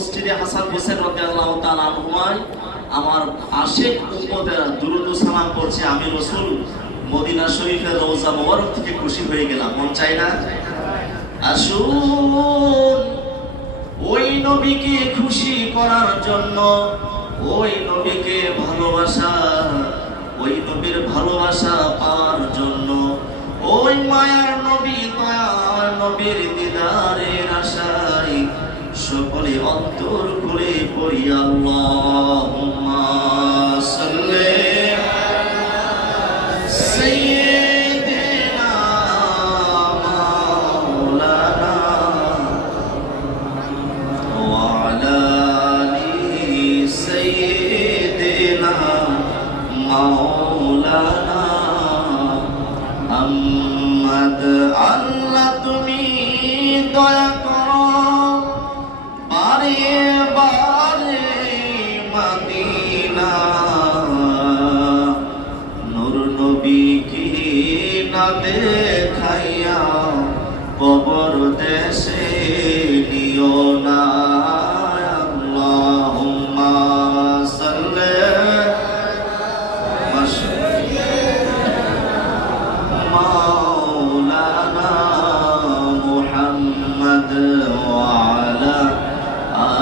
মসজিদে হাসান হোসেন রাদিয়াল্লাহু তাআলা আনহুমায় আমার আশিক উম্মতেরা দুরূদ ও সালাম করছে, আমি রাসূল মদিনা শরীফের রওজা মোবারক থেকে খুশি হয়ে গেলাম। মন চাই না? আসুন ওই নবীকে খুশি করার জন্য, ওই নবীকে ভালোবাসা, ওই নবীর ভালোবাসা পাওয়ার জন্য, ওই মায়ার নবী দয়ার নবীর দিদারের আশায় সকলে অন্তর খুলে পড়ি আল্লাহুম্মা সাল্লি সাইয়্যিদিনা মাওলানা ওয়া আলা আলি সাইয়্যিদিনা মাওলানা মুহাম্মদ। আল্লাহ তুমি দয়া করো বারে বারে মদিনা, নূর নবীকে না দেখাইয়া কবর দেশে নিও না। আল্লাহুম্মা সাল্লি মাওলানা মুহাম্মদ ওয়া আলা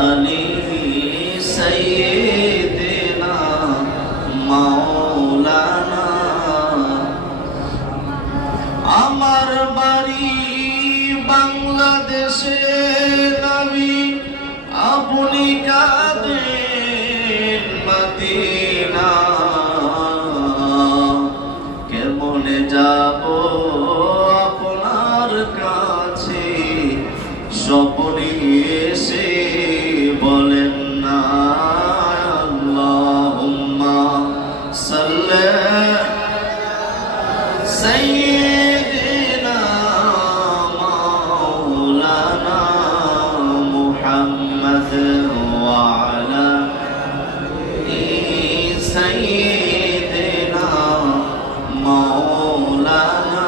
আলি সাইয়্যিদিনা মাওলানা। আমার বাড়ি বাংলাদেশে নবী আপনি কাঁদেন মদিনা, কেমনে যাব আপনার কাছে, স্বপ্নে এসে বলেন না। আল্লাহুম্মা সাল্লি সাইয়্যিদিনা মাওলানা মুহাম্মদ ওয়া আলা আলি সাইয়্যিদিনা মাওলানা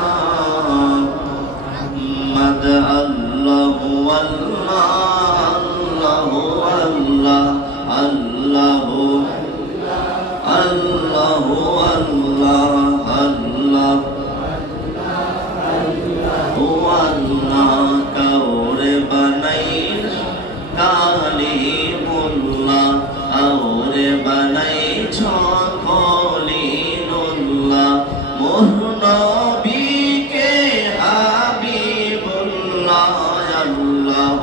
মুহাম্মদ। আল্লাহু আল্লাহু আল্লাহ আল্লাহু আল্লাহু আল্লাহ আল্লাহ ও আল্লাহ। কাউরে বানাইল কালিমুল্লাহ, আওরে বানাইছ খলিলুল্লাহ, মোর নবীকে হাবিবুল্লাহ। আল্লাহ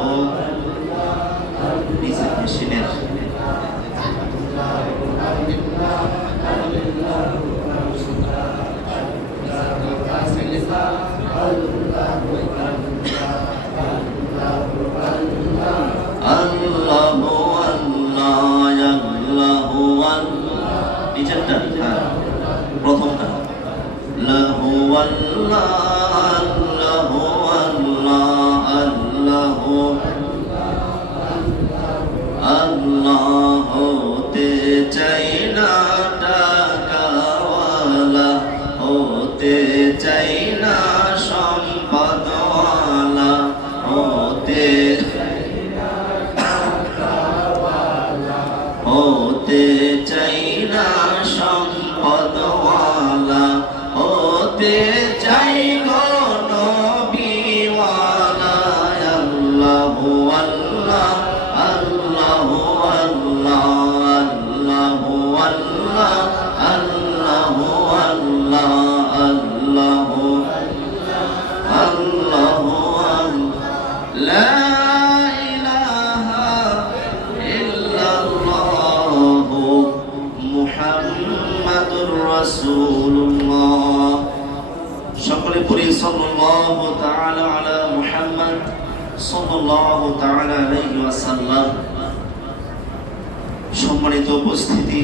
নিচে মেশিনের আল্লাহু আল্লাহ আল্লাহু আল্লাহ, নিচেরটা প্রথমটা লাহু আল্লাহ আল্লাহু আল্লাহ আল্লাহু আল্লাহ। হতে চাই না টাকাওয়ালা, হতে চাই না সম্পদওয়ালা, হতে চাই না সম্পদওয়ালা, হতে চাই গো নবীওয়ালা। আল্লাহু আল্লাহ আল্লাহু আল্লাহ আল্লাহু আল্লাহ আল্লাহু আল্লাহ আল্লাহু আল্লাহু লা ইলাহা ইল্লাল্লাহু মুহাম্মাদুর রাসূলুল্লাহ। সকলে পড়ি সাল্লাল্লাহু তাআলা আলা মুহাম্মদ সাল্লাল্লাহু তাআলা আলাইহি ওয়াসাল্লাম। সম্মানিত উপস্থিতি,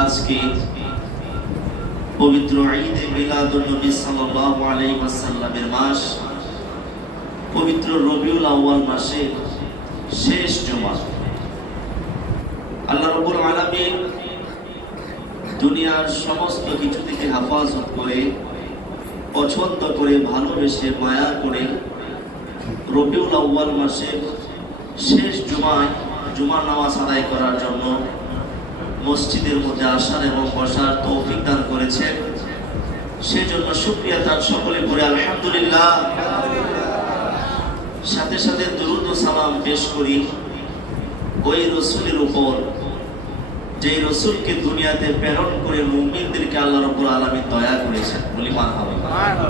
আজকে পবিত্র ঈদে মিলাদুন নবী সাল্লাল্লাহু আলাইহি ওয়াসাল্লামের মাস, পবিত্র রবিউল আউয়াল মাসের শেষ জুমা। আল্লাহ রাব্বুল আলামিন দুনিয়ার সমস্ত কিছু থেকে হেফাজত করে, পছন্দ করে, ভালোবেসে, মায়া করে রবিউল আউয়াল মাসের শেষ জুমার নামাজ আদায় করার জন্য মসজিদের মধ্যে আসার এবং বসার তৌফিক দান করেছেন, সেজন্য শুকরিয়া তার সকলে পড়ে আলহামদুলিল্লাহ। সাথে সাথে দুরূদ ও সালাম পেশ করি ওই রাসূলের উপর যেই রাসূলকে দুনিয়াতে প্রেরণ করে মুমিনদেরকে আল্লাহ রাব্বুল আলামিন দয়া করেছেন। বলি মারহাবা।